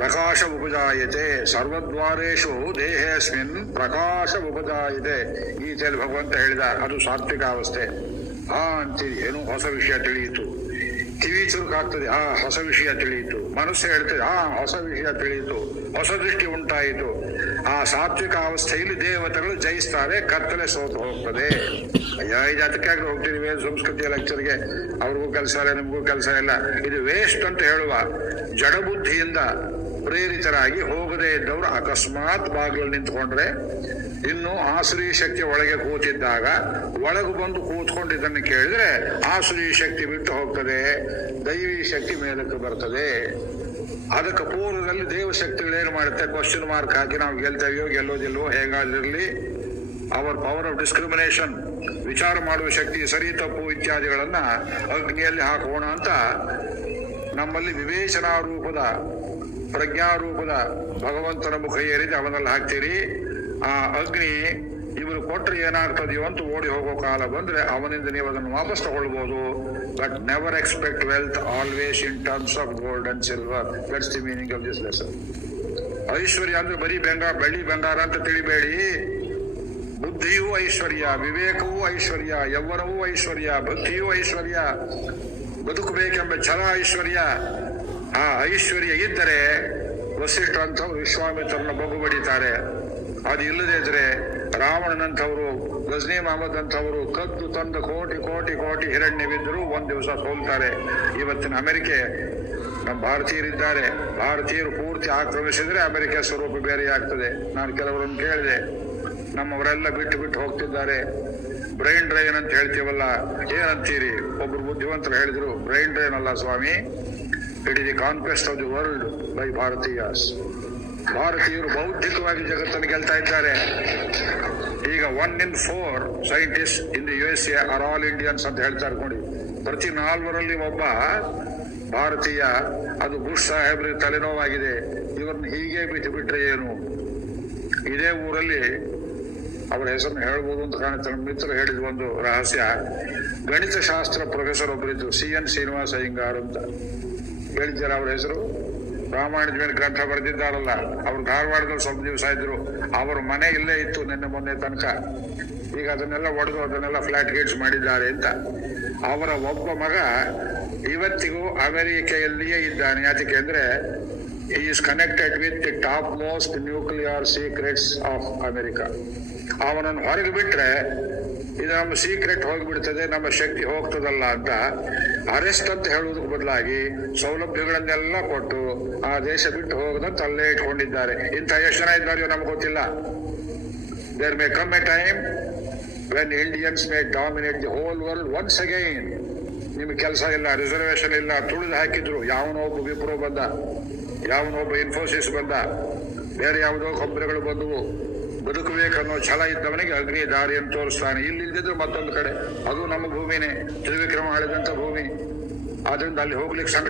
ಪ್ರಕಾಶ ಉಪಜಾಯತೆ ಸರ್ವದ್ವಾರೇಶು ದೇಹೇಸ್ಮಿನ್ ಪ್ರಕಾಶ ಉಪಜಾಯತೆ ಗೀತೆಯಲ್ಲಿ ಭಗವಂತ ಹೇಳಿದ, ಅದು ಸಾತ್ವಿಕ ಅವಸ್ಥೆ. ಅಂತೀರಿ, ಏನು ಹೊಸ ವಿಷಯ ತಿಳಿಯಿತು. ಕಿವಿ ಚುರುಕಾಗ್ತದೆ, ಆ ಹೊಸ ವಿಷಯ ತಿಳಿಯಿತು. ಮನಸ್ಸು ಹೇಳ್ತದೆ, ಆ ಹೊಸ ವಿಷಯ ತಿಳಿಯಿತು. ಹೊಸ ದೃಷ್ಟಿ ಉಂಟಾಯಿತು. ಆ ಸಾತ್ವಿಕ ಅವಸ್ಥೆಯಲ್ಲಿ ದೇವತೆಗಳು ಜಯಿಸ್ತಾರೆ, ಕತ್ತಲೆ ಸೋತು ಹೋಗ್ತದೆ. ಅಯ್ಯ, ಈ ಜಾತಕ್ಕಾಗಿ ಹೋಗ್ತೀರಿ ವೇದ ಸಂಸ್ಕೃತಿಯ ಲೆಕ್ಚರ್ಗೆ ಅವ್ರಿಗೂ ಕೆಲಸ ಇಲ್ಲ, ನಿಮಗೂ ಕೆಲಸ ಇಲ್ಲ. ಇದು ವೇಸ್ಟ್ ಅಂತ ಹೇಳುವ ಜಡಬುದ್ಧಿಯಿಂದ ಪ್ರೇರಿತರಾಗಿ ಹೋಗದೇ ಇದ್ದವರು ಅಕಸ್ಮಾತ್ ಬಾಗಿಲು ನಿಂತ್ಕೊಂಡ್ರೆ ಇನ್ನು ಆಸುರಿ ಶಕ್ತಿ ಒಳಗೆ ಕೂತಿದ್ದಾಗ ಒಳಗೆ ಬಂದು ಕೂತ್ಕೊಂಡಿದ್ದನ್ನು ಕೇಳಿದ್ರೆ ಆಸುರಿ ಶಕ್ತಿ ಬಿಟ್ಟು ಹೋಗ್ತದೆ, ದೈವಿ ಶಕ್ತಿ ಮೇಲಕ್ಕೆ ಬರ್ತದೆ. ಅದಕ್ಕೆ ಪೂರ್ವದಲ್ಲಿ ದೇವಶಕ್ತಿಗಳು ಏನು ಮಾಡುತ್ತೆ? ಕ್ವಶನ್ ಮಾರ್ಕ್ ಹಾಕಿ ನಾವು ಗೆಲ್ತೇವೆಯೋ ಗೆಲ್ಲೋದಿಲ್ವೋ ಹೇಗಾದಿರಲಿ ಅವರ್ ಪವರ್ ಆಫ್ ಡಿಸ್ಕ್ರಿಮಿನೇಷನ್ ವಿಚಾರ ಮಾಡುವ ಶಕ್ತಿ, ಸರಿ ತಪ್ಪು ಇತ್ಯಾದಿಗಳನ್ನ ಅಗ್ನಿಯಲ್ಲಿ ಹಾಕೋಣ ಅಂತ ನಮ್ಮಲ್ಲಿ ವಿವೇಚನಾ ರೂಪದ ಪ್ರಜ್ಞಾರೂಪದ ಭಗವಂತನ ಮುಖ ಏರಿದೆ, ಅವನಲ್ಲಿ ಹಾಕ್ತೀರಿ. ಆ ಅಗ್ನಿ ಇವರು ಕೊಟ್ಟರೆ ಏನಾಗ್ತದೆಯೋ ಅಂತ ಓಡಿ ಹೋಗೋ ಕಾಲ ಬಂದ್ರೆ ಅವನಿಂದ ನೀವು ಅದನ್ನು ವಾಪಸ್ ತಗೊಳ್ಬಹುದು but never expect wealth always in terms of gold and silver that's the meaning of this lesson ಐಶ್ವರ್ಯ ಅಂದ್ರೆ ಬರೀ ಬೆಂಗಾರ ಬೆಳ್ಳಿ ಬಂಗಾರ ಅಂತ ತಿಳಿಬೇಡಿ. ಬುದ್ಧಿಯೂ ಐಶ್ವರ್ಯ, ವಿವೇಕವೂ ಐಶ್ವರ್ಯ, ಯೌವನವೂ ಐಶ್ವರ್ಯ, ಭಕ್ತಿಯೂ ಐಶ್ವರ್ಯ, ಬದುಕಬೇಕೆಂಬ ಛಲ ಐಶ್ವರ್ಯ. ಆ ಐಶ್ವರ್ಯ ಇದ್ದರೆ ವಸಿಷ್ಠ ಅಂತವ್ರು ವಿಶ್ವಾಮಿತ್ರನ ಬಗ್ಗು ಬಡಿತಾರೆ ಅದು ಇಲ್ಲದೇ ಇದ್ರೆ ರಾವಣನಂಥವರು, ಗಜ್ನಿ ಮಹಮ್ಮದ್ ಅಂತವರು ಕದ್ದು ತಂದು ಕೋಟಿ ಕೋಟಿ ಕೋಟಿ ಹಿರಣ್ಯವಿದ್ದರೂ ಒಂದ್ ದಿವಸ ಸೋಲ್ತಾರೆ. ಇವತ್ತಿನ ಅಮೆರಿಕೆ, ನಮ್ಮ ಭಾರತೀಯರಿದ್ದಾರೆ. ಭಾರತೀಯರು ಪೂರ್ತಿ ಆಕ್ರಮಿಸಿದ್ರೆ ಅಮೆರಿಕ ಸ್ವರೂಪ ಬೇರೆ ಆಗ್ತದೆ ನಾನು ಕೆಲವರನ್ನು ಕೇಳಿದೆ. ನಮ್ಮವರೆಲ್ಲ ಬಿಟ್ಟು ಬಿಟ್ಟು ಹೋಗ್ತಿದ್ದಾರೆ. ಬ್ರೈನ್ ಡ್ರೈನ್ ಅಂತ ಹೇಳ್ತೀವಲ್ಲ, ಏನಂತೀರಿ? ಒಬ್ರು ಬುದ್ಧಿವಂತರು ಹೇಳಿದ್ರು, ಬ್ರೈನ್ ಡ್ರೈನ್ ಅಲ್ಲ ಸ್ವಾಮಿ it is the conquest of the world by ಭಾರತೀಯಸ್ ಭಾರತೀಯರು ಬೌದ್ಧಿಕವಾಗಿ ಜಗತ್ತನ್ನು ಗೆಲ್ತಾ ಇದ್ದಾರೆ ಈಗ one in four scientist in the U S A are all Indians ಅಂತ ಹೇಳ್ತಾರೆ ನೋಡಿ ಪ್ರತಿ ನಾಲ್ವರಲ್ಲಿ ಒಬ್ಬ ಭಾರತೀಯ ಅದು ಬುಷ್ ಸಾಹೇಬ್ರಿಗೆ ತಲೆನೋವಾಗಿದೆ ಇವ್ರನ್ನ ಹೀಗೆ ಬಿಟ್ಟು ಬಿಟ್ರೆ ಏನು ಇದೇ ಊರಲ್ಲಿ ಅವರ ಹೆಸರನ್ನು ಹೇಳ್ಬೋದು ಅಂತ ಕಾಣುತ್ತೆ ನಮ್ಮ ಮಿತ್ರ ಹೇಳಿದ ಒಂದು ರಹಸ್ಯ ಗಣಿತಶಾಸ್ತ್ರ ಪ್ರೊಫೆಸರ್ ಒಬ್ಬರಿದ್ದು ಸಿ ಎನ್ ಶ್ರೀನಿವಾಸ ಅಯ್ಯಂಗಾರ್ ಅಂತ ಹೇಳಿದ್ದಾರೆ ಅವರ ಹೆಸರು ರಾಮಾಯಣದ ಮೇಲೆ ಗ್ರಂಥ ಬರೆದಿದ್ದಾರಲ್ಲ, ಅವ್ರು ಧಾರವಾಡದಲ್ಲಿ ಸ್ವಲ್ಪ ದಿವಸ ಇದ್ರು. ಅವ್ರ ಮನೆ ಇಲ್ಲೇ ಇತ್ತು ನಿನ್ನೆ ಮೊನ್ನೆ ತನಕ. ಈಗ ಅದನ್ನೆಲ್ಲ ಒಡೆದು ಅದನ್ನೆಲ್ಲ ಫ್ಲಾಟ್ ಗೇಟ್ಸ್ ಮಾಡಿದ್ದಾರೆ ಅಂತ. ಅವರ ಒಬ್ಬ ಮಗ ಇವತ್ತಿಗೂ ಅಮೆರಿಕೆಯಲ್ಲಿಯೇ ಇದ್ದಾನೆ. ಯಾತಕ್ಕೆ ಅಂದ್ರೆ he is connected with the top most nuclear secrets of America ಅವನನ್ನು ಹೊರಗೆ ಬಿಟ್ರೆ ಇದು ನಮ್ಮ ಸೀಕ್ರೆಟ್ ಹೋಗಿಬಿಡ್ತದೆ, ನಮ್ಮ ಶಕ್ತಿ ಹೋಗ್ತದಲ್ಲ ಅಂತ ಅರೆಸ್ಟ್ ಅಂತ ಹೇಳುವುದಕ್ಕೆ ಬದಲಾಗಿ ಸೌಲಭ್ಯಗಳನ್ನೆಲ್ಲ ಕೊಟ್ಟು ಆ ದೇಶ ಬಿಟ್ಟು ಹೋಗದಂತ ಅಲ್ಲೇ ಇಟ್ಕೊಂಡಿದ್ದಾರೆ. ಇಂಥ ಎಷ್ಟು ಜನ ಇದ್ದಾರೆಯೋ ನಮ್ಗೆ ಗೊತ್ತಿಲ್ಲ. There may come a time when Indians may dominate the whole world once again ನಿಮ್ಗೆ ಕೆಲಸ ಇಲ್ಲ ರಿಸರ್ವೇಶನ್ ಇಲ್ಲ, ತುಳಿದು ಹಾಕಿದ್ರು. ಯಾವನೊಬ್ಬ ವಿಪ್ರೋ ಬಂದ ಯಾವನೊಬ್ಬ ಇನ್ಫೋಸಿಸ್ ಬಂದ, ಬೇರೆ ಯಾವುದೋ ಕಂಪನಿಗಳು ಬಂದವು. ಬದುಕಬೇಕನ್ನೋ ಛಲ ಇದ್ದವನಿಗೆ ಅಗ್ನಿ ದಾರಿಯನ್ನು ತೋರಿಸ್ತಾನೆ. ಇಲ್ಲಿ ಇಲ್ದಿದ್ರು ಮತ್ತೊಂದು ಕಡೆ. ಅದು ನಮ್ಮ ಭೂಮಿನೇ. ತ್ರಿವಿಕ್ರಮ ಆಳಿದಂಥ ಭೂಮಿ. ಆದ್ರಿಂದ ಅಲ್ಲಿ ಹೋಗ್ಲಿಕ್ಕೆ ಸಂಕಟ